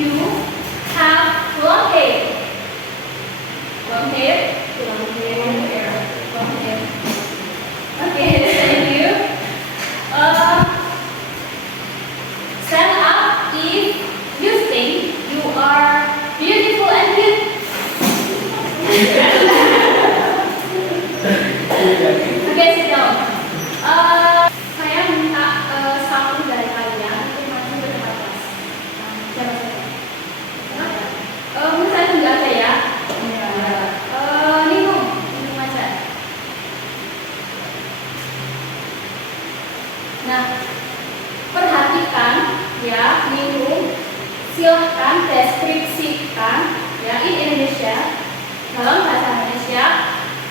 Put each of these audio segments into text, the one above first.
you have long hair. Long hair? Long hair. Long hair. Okay, thank you. Stand up if you think you are beautiful and cute. Okay, sit down. Saya minta satu dari kalian untuk maju ke depan kelas. Siapa saja? Menurut saya tunggu aja ya. Minum aja. Nah, perhatikan ya, minum. Silahkan deskripsikan ya in Indonesia dalam bahasa Indonesia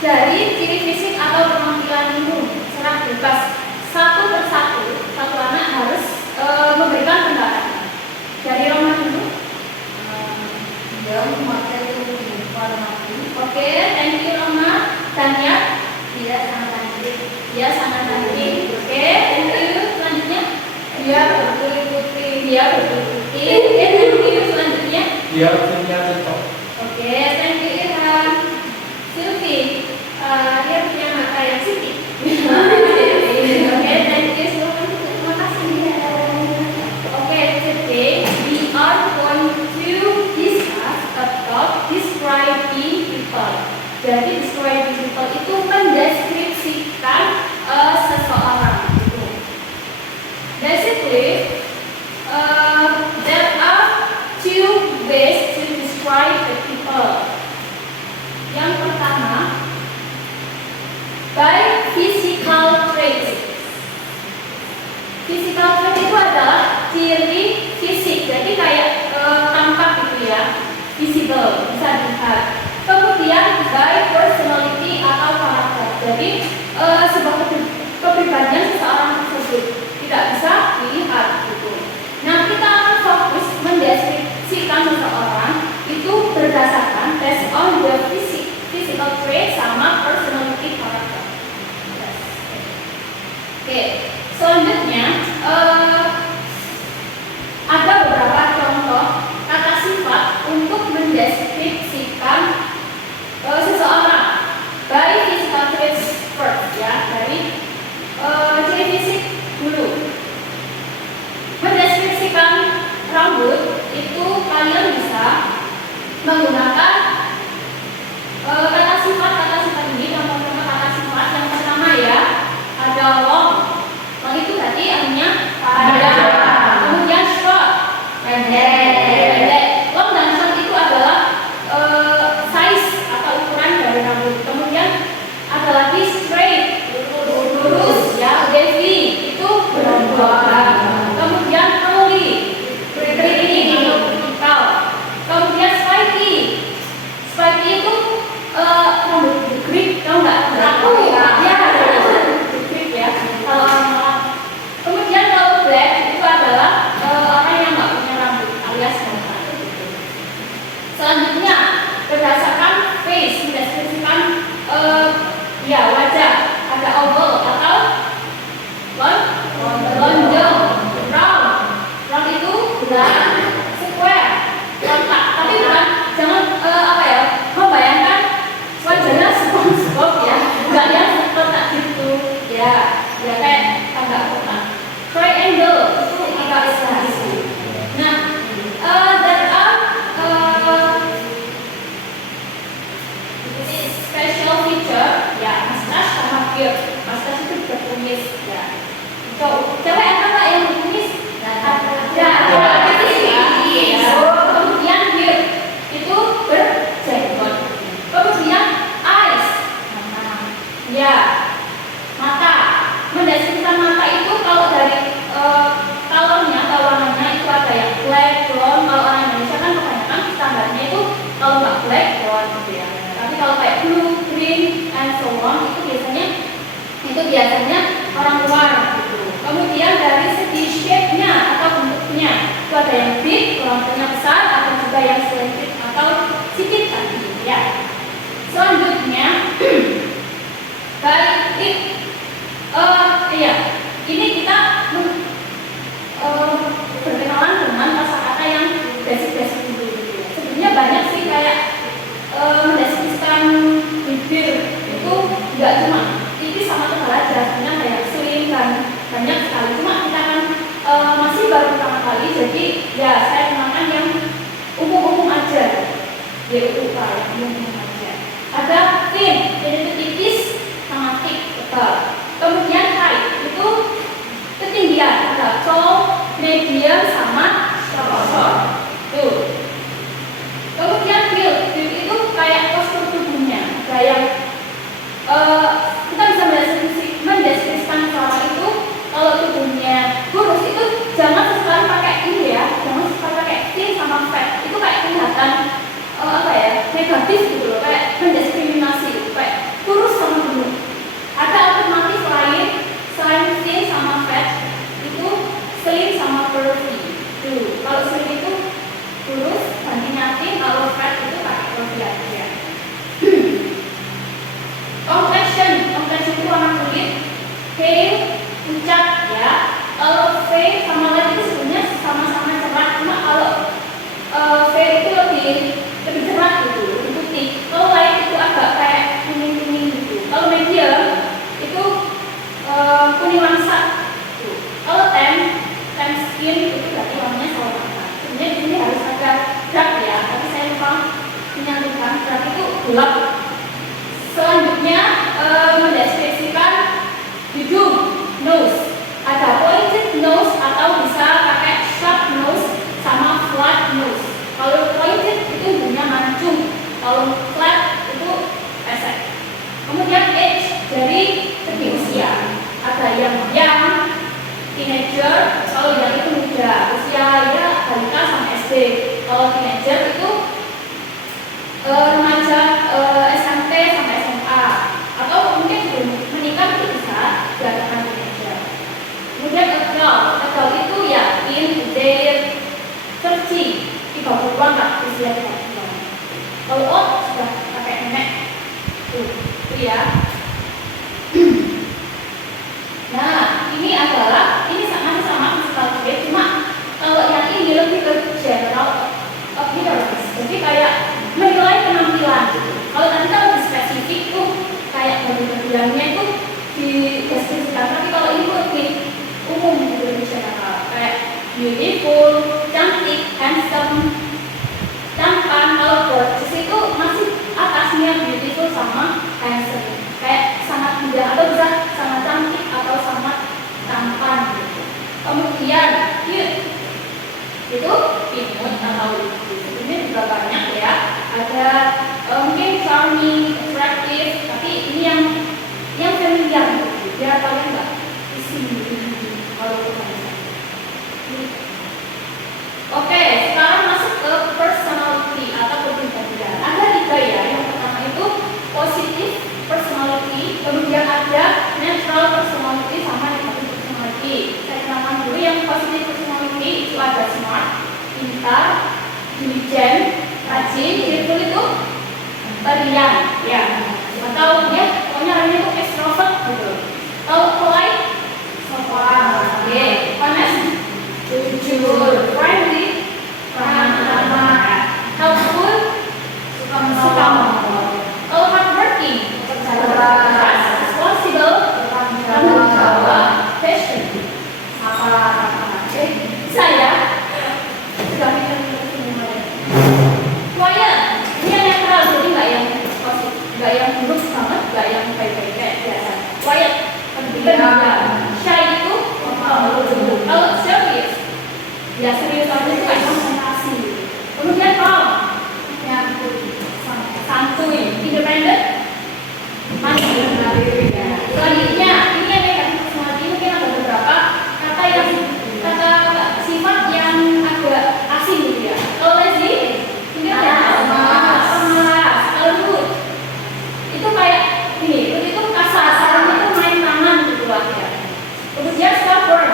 dari ciri fisik atau penampilan minum secara bebas. Satu persatu, satu anak harus memberikan pendapat. Dari Roma dulu. Dia memakai tubuh warna putih. Oke, thank you Roma. Dania, Dia sangat cantik. dia sangat cantik. Oke, thank you. Selanjutnya, Dia berkulit putih. dia berkulit putih. Oke, thank you. Selanjutnya, Dia punya TikTok. oke, thank you Irhan. Sylvie, dia punya mata yang sipit. Oke, thank you. Terima kasih. Oke, today we are going to discuss about describing people. Jadi describing people itu mendeskripsikan seseorang. Gitu. Basically, there are two ways to describe the people. Yang pertama, by physical traits. Physical trait itu adalah ciri fisik, jadi kayak tampak gitu ya, visible, bisa dilihat. Kemudian by personality atau karakter, jadi sebuah kepribadian seseorang tersebut tidak bisa dilihat gitu. Nah, kita akan fokus mendeskripsikan seseorang itu berdasarkan based on the physical trait sama personality karakter. Oke, selanjutnya ada beberapa contoh kata sifat untuk mendeskripsikan seseorang. By physical traits first ya, dari ciri fisik dulu. Mendeskripsikan rambut itu kalian bisa menggunakan kata sifat ini. Contoh-contoh kata sifat yang pertama ya, ada long. Long itu berarti artinya panjang. Kemudian short, pendek. Long dan short itu adalah size atau ukuran dari rambut. Kemudian ada lagi straight, lurus ya, wavy itu bergelombang. Kemudian curly, keriting atau vertikal. Kemudian spiky. Spiky itu rambut grip, tau nggak? Aku ya, grip ya. Kalau orang. Kemudian kalau black itu adalah orang yang nggak punya rambut alias botak. Selanjutnya berdasarkan face, mendeskripsikan ya wajah, ada oval atau lonjong, round itu bulan, square, kotak. Tapi bukan, jangan membayangkan wajahnya SpongeBob ya, nggak yang kotak gitu ya kayak agak kotak. Triangle itu agak istilah. Nah, there are special feature ya, mustache sama beard. Mustache itu berkumis ya. Cewek ada nggak yang berkumis? Ada. Kemudian beard itu berjenggot. Kemudian eyes, ya, mata. Mendeskripsikan mata itu kalau dari colornya atau warnanya itu ada yang black, blonde. Kalau orang Indonesia kan kebanyakan standarnya itu kalau nggak black, blonde gitu ya. Tapi kalau kayak blue, green, and so on itu biasanya orang luar gitu. Kemudian dari segi shape-nya atau bentuknya itu ada yang big, kelompoknya besar, ada juga yang sedikit atau sedikit tadi ya. Selanjutnya baik ini kita berkenalan dengan kosakata yang basic DUK yang umum aja. Ada thin itu tipis sama thick tebal. Kemudian height itu ketinggian, ada tall, medium sama short. Tuh. Kemudian build itu kayak postur tubuhnya, ada yang kita bisa mendeskripsikan seorang itu kalau tubuhnya kurus itu jangan sekali pakai ini ya, jangan sekali pakai thin sama fat, itu kayak kelihatan negatif gitu loh, kayak mendiskriminasi, kayak kurus sama gemuk. Ada alternatif lain selain thin sama fat, itu slim sama curvy. Tuh, kalau slim itu kurus, bandingnya thin, kalau fat itu pakai curvy aja. Complexion itu warna kulit, pale, pucat ya. Kalau fair sama light itu sebenarnya sama-sama cerah, cuma kalau fair itu lebih cerah gitu, lebih putih. Kalau light itu agak kayak kuning-kuning gitu. Kalau medium itu kuning langsat. Kalau tan skin itu berarti warnanya sawo matang. Sebenarnya di sini harus ada dark ya, tapi saya lupa menyantumkan dark itu gelap. Selanjutnya mendeskripsikan hidung, nose. Ada pointed nose atau bisa pakai sharp nose sama flat nose. Kalau pointed itu hidungnya mancung, kalau flat itu pesek. Kemudian age dari segi usia. Ada yang teenager, kalau yang itu muda, usia ya balita sama SD. Kalau teenager itu remaja SMP sampai SMA, atau mungkin sebelum menikah itu bisa dikatakan teenager. Kemudian adult itu ya in their 30-an lah, usia 30-an. Kalau old sudah pakai nenek itu ya. Nah, ini masih sama physical trait, cuma kalau yang ini lebih ke general appearance, jadi kayak menilai penampilan gitu. Kalau tadi kan lebih spesifik tuh kayak bagi-bagiannya itu dideskripsikan, tapi kalau ini lebih umum gitu, lebih general, kayak beautiful, cantik, handsome, tampan. Kalau gorgeous itu masih atasnya beautiful sama handsome, kayak sangat muda atau bisa sangat cantik atau sangat tampan gitu. Kemudian cute itu imut atau lucu. Sebenarnya juga banyak ya. Ada mungkin charming, attractive, tapi ini yang familiar gitu. Biar kalian nggak pusing gitu kalau bahasa. Oke, sekarang masuk ke personality atau kepribadian. Ada 3 ya. Yang pertama itu positive personality, kemudian ada neutral personality sama negative personality. Saya kenalkan dulu yang positive personality itu ada smart, pintar, diligent, rajin, cheerful itu periang, ya. Atau ya, pokoknya orangnya itu extrovert gitu. Kalau polite, sopan, honest, jujur, friendly, ramah, helpful, suka menolong. Kalau hardworking, keras, responsible, tanggung jawab, passion, saya sudah pikir semuanya. Quiet, ini yang netral, jadi nggak yang positif, nggak yang buruk banget, nggak yang baik-baik kayak biasa. Quiet, pendiam. Shy itu kalau serius, ya serius aja itu kayak konsentrasi. Kemudian calm, santuy, independent, mandiri. Selanjutnya ini yang negatif personality, mungkin ada beberapa kata sifat yang agak asing gitu ya. Kalau lazy, mungkin ada pemalas. Kalau rude, itu kayak ini, itu kasar, itu main tangan gitu lah ya. Kemudian stubborn,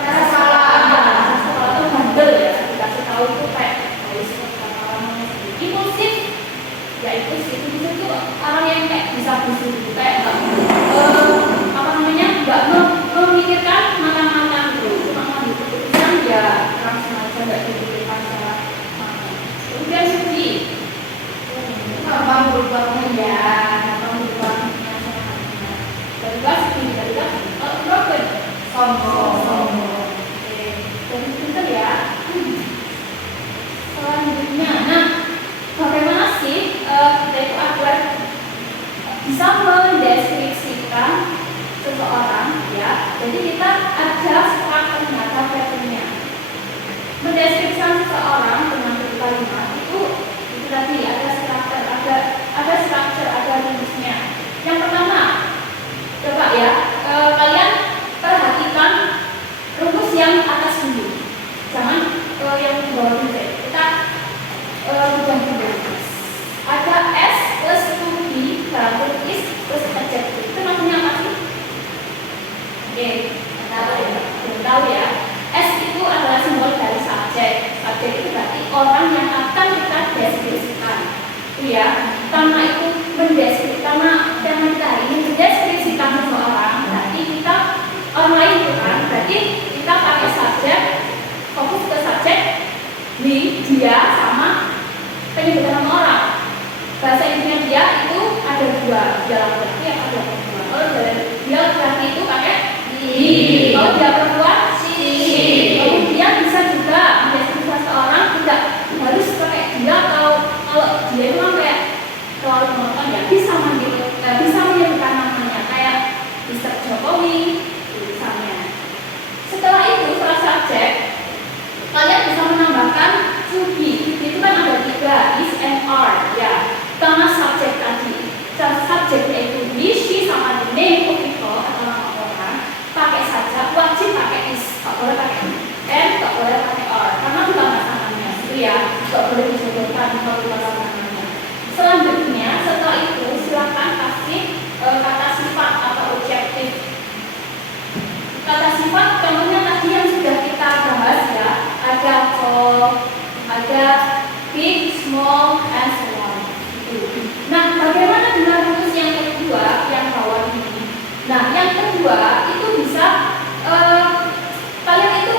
rasa salah itu bandel ya, dikasih tahu itu kayak harus kata orangnya sendiri. Impulsif, ya impulsif itu orang yang kayak bisa busuk gitu, kayak nggak memikirkan matang-matang gitu, cuma ngambil keputusan ya langsung aja, nggak dipikirkan secara matang. Kemudian suci, gampang berubahnya ya, gampang berubahnya semuanya. Bebas, tidak broken, sombong. Oke, jadi pintar ya. Selanjutnya, bisa mendeskripsikan seseorang, ya. Jadi kita ada strukturnya, ada patternnya. Mendeskripsikan seseorang dengan kalimat itu tadi ada struktur, ada struktur, ada rumusnya. Yang pertama, coba ya, kalian perhatikan rumus yang atas dulu, jangan yang di bawah dulu. Kita bukan dulu. Ada S plus 2B dalam is plus adjective. Itu maksudnya apa sih? Oke, belum tahu ya. S itu adalah simbol dari subjek. Subjek itu berarti orang yang akan kita deskripsikan. Iya, karena itu karena kita ingin mendeskripsikan seseorang, berarti kita orang lain itu kan, berarti kita pakai subjek, fokus ke subjek, dia sama penyebutan nama orang. Bahasa Inggrisnya dia itu ada dua, dia laki-laki yang ada dua. Kalau dia laki-laki itu pakai di. Kalau dia perempuan si. Kemudian bisa juga mendeskripsikan seseorang tidak harus pakai dia, kalau dia itu kan kayak kalau menonton ya bisa menyebutkan namanya kayak Mr. Jokowi misalnya. Setelah itu, setelah subjek, kalian bisa menambahkan to be. Itu kan ada tiga, is and are, ya. Karena subjek tadi, subjeknya itu be, she sama the name of people atau nama orang, pakai saja, wajib pakai is, tak boleh pakai and, tak boleh pakai are, karena bukan pasangannya, itu ya, tak boleh disebutkan kalau bukan pasangannya. Selanjutnya, setelah itu silakan kasih kata sifat atau objektif. Kata sifat contohnya tadi yang sudah kita bahas ya, ada tall, ada big, small, and so on. Nah, bagaimana dengan rumus yang kedua yang bawah ini? Nah, yang kedua itu bisa kalian itu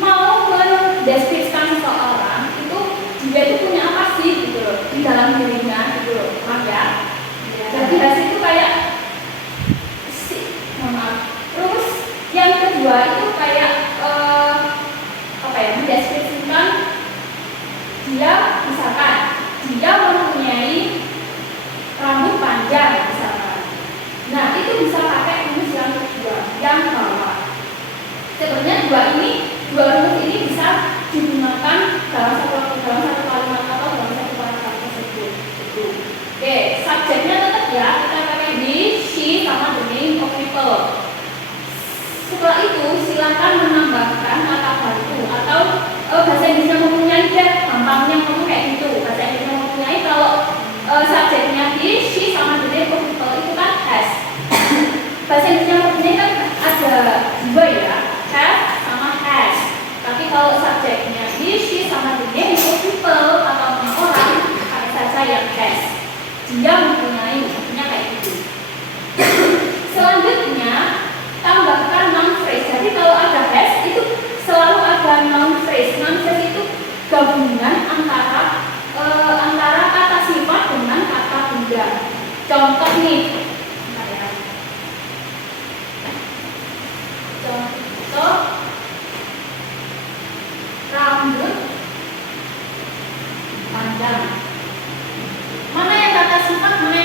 mau mendeskripsikan seseorang itu dia itu punya apa sih gitu loh di dalam dirinya gitu loh, maaf ya. Jadi hasil itu kayak terus yang kedua itu kayak mendeskripsikan dia, misalkan dia mempunyai rambut panjang misalkan. Nah, itu bisa pakai rumus yang kedua yang bawah. Sebenarnya dua rumus ini bisa digunakan dalam satu kalimat atau dalam satu paragraf tersebut. Oke, subjeknya tetap ya, kita pakai he, she, sama the name of people. Setelah itu silakan menambahkan kata bantu atau bahasa Inggrisnya mempunyai deh, gampangnya ngomong kayak gitu. Bahasa Inggrisnya mempunyai kalau subjeknya he, she, sama the name of people itu kan has. Bahasa Inggrisnya mempunyai kan ada dua ya, have sama has. Tapi kalau subjeknya he, she, sama the name of people atau nama orang, pakai saja yang has. Dia mempunyai, maksudnya kayak gitu. Selanjutnya tambahkan noun phrase. Jadi kalau ada has itu selalu ada noun phrase. Noun phrase itu gabungan antara kata sifat dengan kata benda. Contoh nih, contoh rambut panjang. Mana yang kata sifat, mana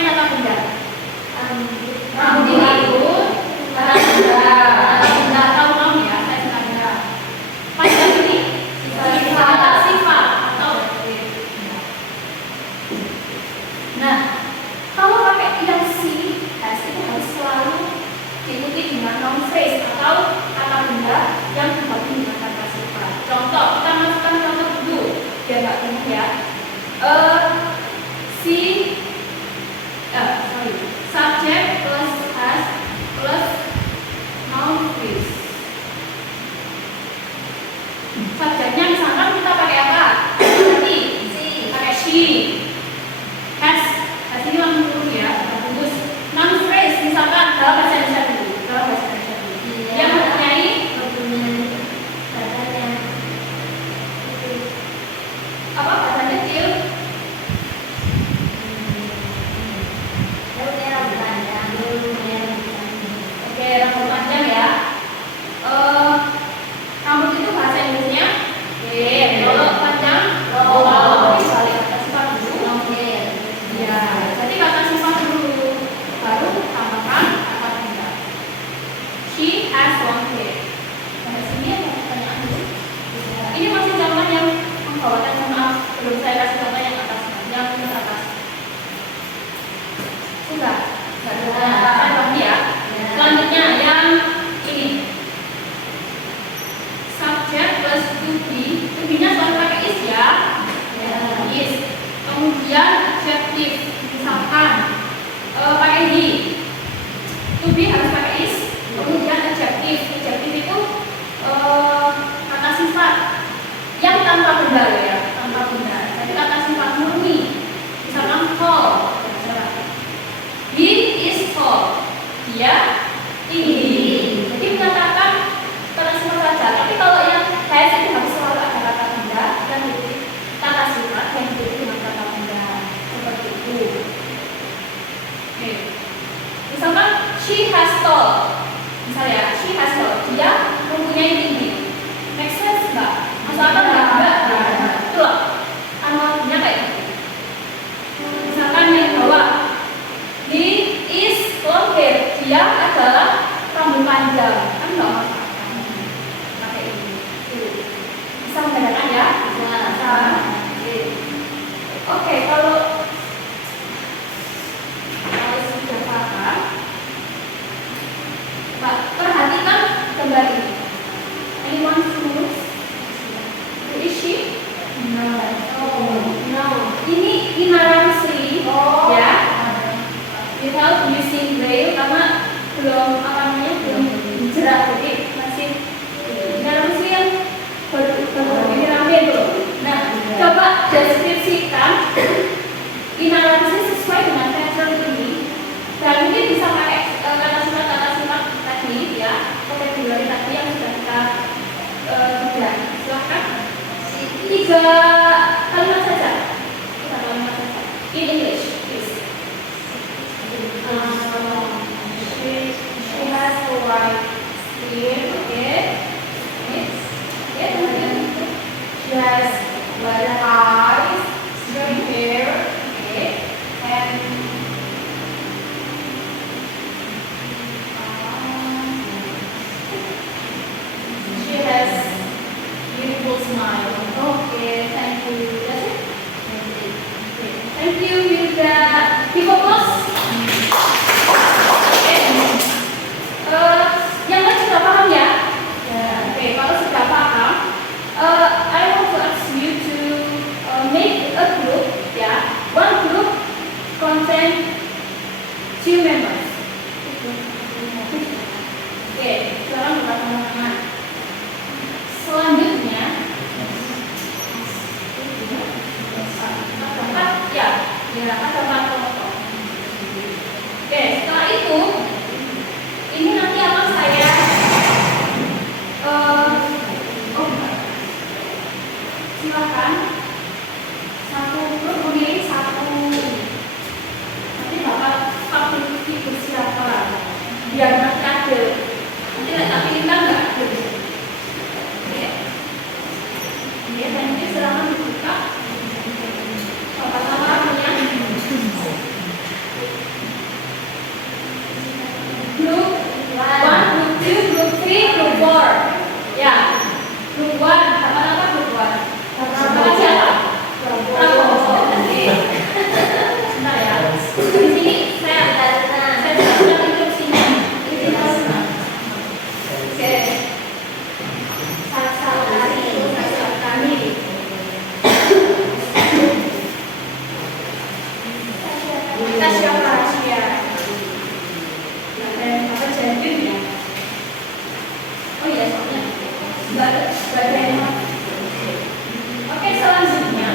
I. Jadi menyatakan kata sifat saja. Tapi kalau yang has itu harus selalu ada kata benda dan diikuti kata sifat yang diikuti dengan kata benda seperti itu. Oke. Misalkan she has tall. Misalnya she has tall. Dia mempunyai tinggi. Make sense nggak? Masuk akal nggak? Nggak. Betul. Analoginya kayak gitu. Misalkan yang bawah, he is long hair. Dia adalah rambut panjang. Kan nggak masuk akal. Pakai ini. Bisa membedakan ya? Bisa. Oke, kalau sudah paham, Pak, perhatikan gambar ini. Anyone knows? Who is she? No. No. Ini inaransri, Oh. ya. Without using braille karena belum belum jerak, jadi masih inaransri yang baru ini rame tuh. Nah, coba deskripsikan inaransri sesuai dengan pattern ini. Dan mungkin bisa pakai kata sifat tadi, ya, vocabulary tadi yang sudah kita belajar. Silahkan. 3 kalimat saja. 3 kalimat saja. In English, please. She has a white skin. Okay. Next. Okay, kemudian. She has black eyes, straight hair, Okay. and she has beautiful smile. Okay, thank you. That's it. Okay. Thank you, Yuda. Difokus. Oke. Yang lain sudah paham ya? Oke, kalau sudah paham, I want to ask you to make a group, ya. One group contain 2 members. Oke, sekarang buka tangan. Selanjutnya, ada 4 kelompok. Oke, setelah itu, ini nanti akan saya silakan satu grup memilih satu. Nanti bakal public figure siapa, biar nanti adil. Nanti tak pilihkan nggak adil. Oke, dan ini silakan dibuka. Sama-sama punya group 1, group 2, group 3, group 4. Ya, group 1. Apa group 1? Nama siapa? Prabowo. Nanti. Bentar ya. Di sini saya sudah instruksinya. Oke. Kami. Kita siapa rahasia? Dan apa jadinya ya? Oh iya, soalnya nggak ada yang mau. Oke, selanjutnya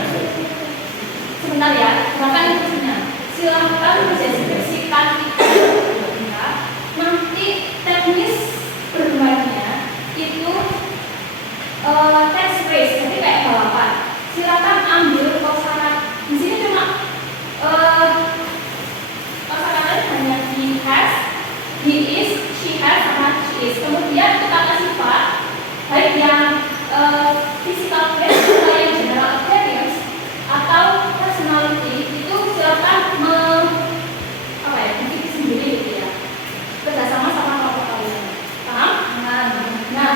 sebentar ya, makan instruksinya. Silahkan deskripsikan itu. Ya. Nanti teknis bermainnya itu test race, jadi kayak balapan. Silakan ambil kosakata. Di sini cuma kosakata hanya he has, he is, she has, sama she is. Kemudian untuk kata sifat, baik yang physical appearance atau yang general appearance atau personality, itu silakan bikin sendiri gitu ya. Kerjasama sama kelompok kalian. Paham? Nah,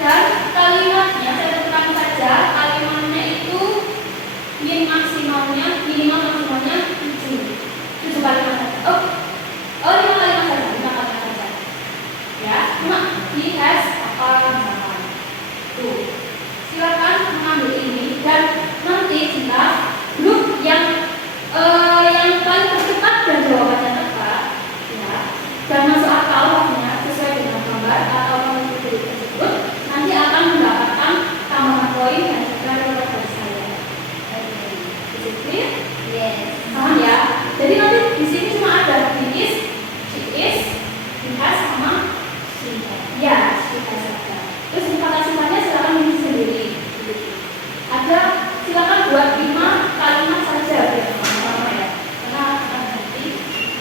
dan kalimatnya saya tentukan saja, kalimatnya itu minimal maksimalnya 7 kalimat saja. Oh 5 kalimat saja, 5 kalimat saja. Ya.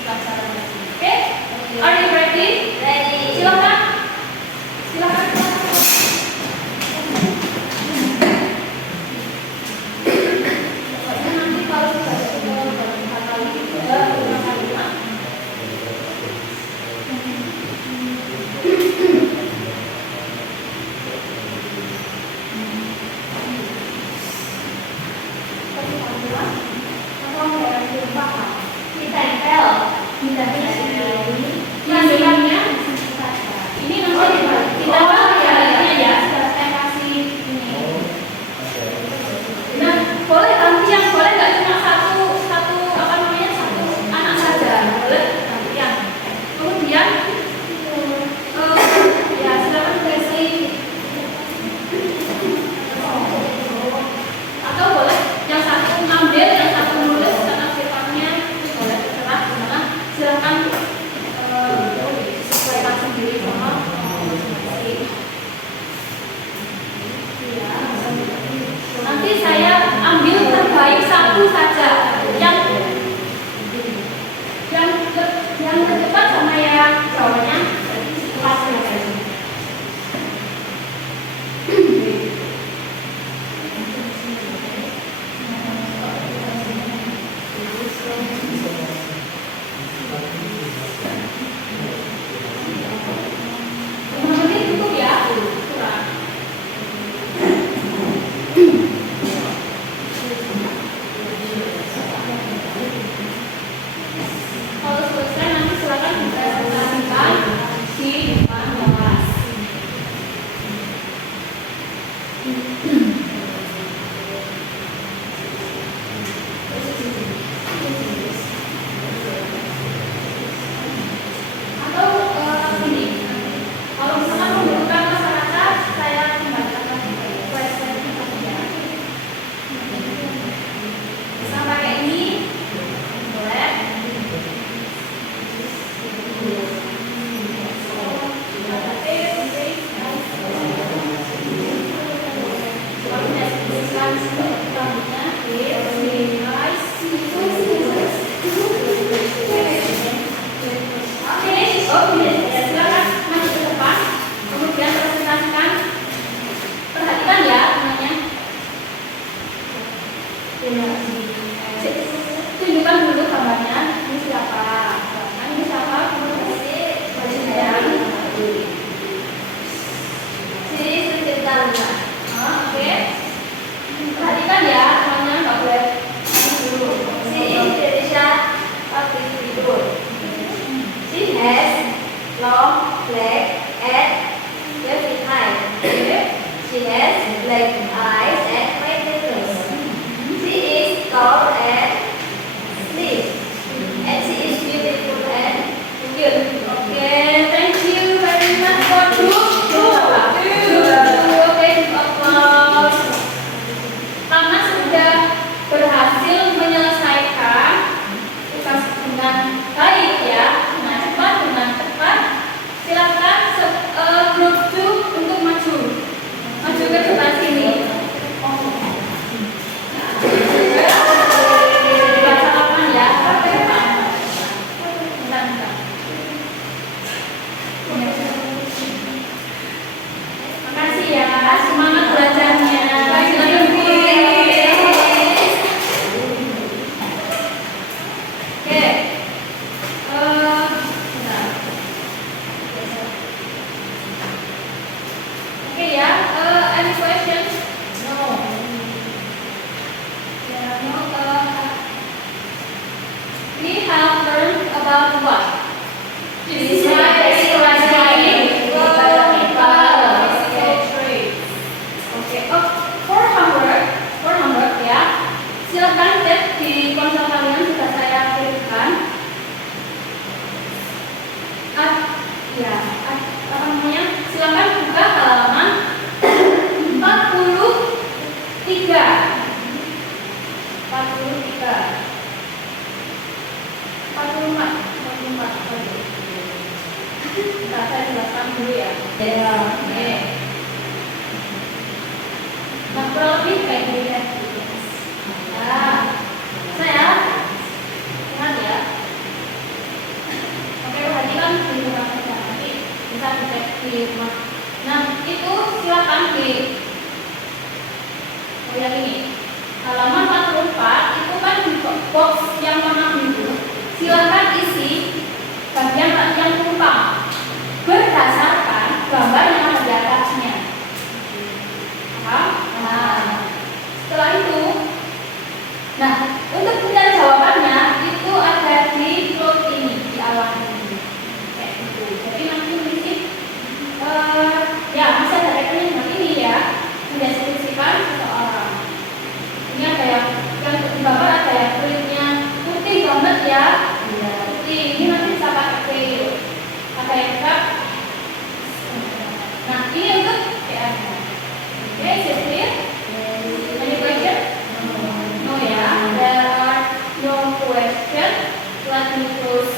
Oke, are you ready? Silakan. Silakan. Nanti kalau sudah berapa kali sudah berapa kali Pak? Ditempel nasinya ini nanti ditempel ya saya kasih ini. Nah, boleh gantian, boleh nggak cuma satu apa namanya satu anak saja, boleh gantian. Kemudian ya silakan kasih atau boleh yang satu ngambil, yang satu nulis karena sifatnya boleh terserah gimana. Silakan sesuaikan sendiri sama masing-masing. Ya. Nanti saya ambil terbaik satu saja yang terdekat sama yang jawabannya pas saja. Cukup ya, kurang. Kalau selesai nanti silakan dipresentasikan di depan kelas. Atau gini, kalau misalkan membutuhkan masyarakat, saya kembalikan lagi ke website ya. Bisa pakai ini, boleh. Perhatikan ya semuanya. Tunjukkan dulu gambarnya. Ini siapa? Ini siapa? Oke. Perhatikan ya semuanya, nggak boleh dulu. She has long legs and very high. She has black eyes and white nose. She is tall and slim, and she is beautiful and cute. Oke, thank you very much for Oke, applause. Karena sudah berhasil menyelesaikan tugas dengan baik ya, dengan cepat, silakan grup 2 untuk maju ke depan sini. Baca lapan ya. Bentar. Makasih ya, semangat belajarnya. Silakan please. Oke. Bentar. Oke ya, any questions? No. Yeah, no. We have learned about what? Describing Oke, for homework ya. Silakan cek di ponsel kalian sudah saya kirimkan. Apa namanya? Silakan buka halaman 43. 44. Bentar, saya jelaskan dulu ya. Oke. Nah, kurang lebih kayak gini deh. Nah, saya ingat ya. rumah. Nah, itu silakan di yang ini. Halaman 44 itu kan di box yang warna biru. Silakan isi bagian yang tumpang berdasarkan gambar yang ada di atasnya. Paham? Nah, setelah itu, nah untuk mencari jawabannya itu ada di plot ini, di awan ini, kayak gitu. Jadi nanti mesti ya masih ada rekening ini ya, mendeskripsikan seseorang. Ini ada yang di gambar ada yang kulitnya putih banget ya, putih. Ini nanti bisa pakai veil. Ada yang enggak. Nah ini untuk PR. Okay, is it clear? Any question? No ya. There are no question. Let me close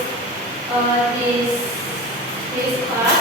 this part.